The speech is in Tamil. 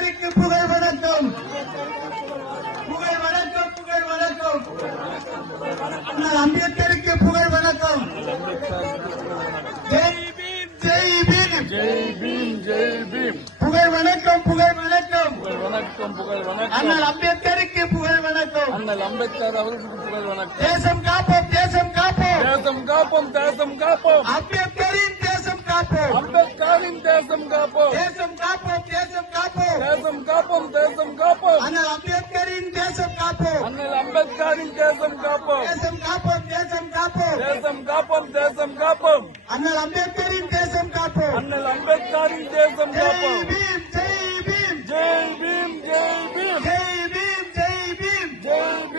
அம்பேத்கருக்கு புகழ் வணக்கம். புகழ் வணக்கம். புகழ் வணக்கம். அண்ணல் அம்பேத்கருக்கு புகழ் வணக்கம். ஜெய் பீம். ஜெய் பீம். ஜெய் பீம். ஜெய் பீம். புகழ் வணக்கம். புகழ் வணக்கம். புகழ் வணக்கம். புகழ் வணக்கம். அண்ணல் அம்பேத்கருக்கு புகழ் வணக்கம். அண்ணல் அம்பேத்கர் அவர்களுக்கு புகழ் வணக்கம். தேசம் காப்போம். தேசம் காப்போம். தேசம் காப்போம். தேசம் காப்போம். அம்பேத்கரின் தேசம் காப்போம். அம்பேத்கரின் தேசம் காப்போம். தேசம் காப்போம். தேசம் காப்போம். தேசம் காப்போம். தேசம் காப்போம். அண்ணல் அம்பேத்கரின் தேசம் காப்போம். அண்ணல் அம்பேத்கரின் தேசம் காப்போம். தேசம் காப்போம். தேசம் காப்போம். தேசம் காப்போம். தேசம் காப்போம். அண்ணல் அம்பேத்கரின் தேசம் காப்போம். அண்ணல் அம்பேத்கரின் தேசம் ஜெய் காப்போம். பீம். ஜெய் பீம். ஜெய் பீம். ஜெய் பீம். ஜெய் பீம். ஜெய் பீம். ஜெய்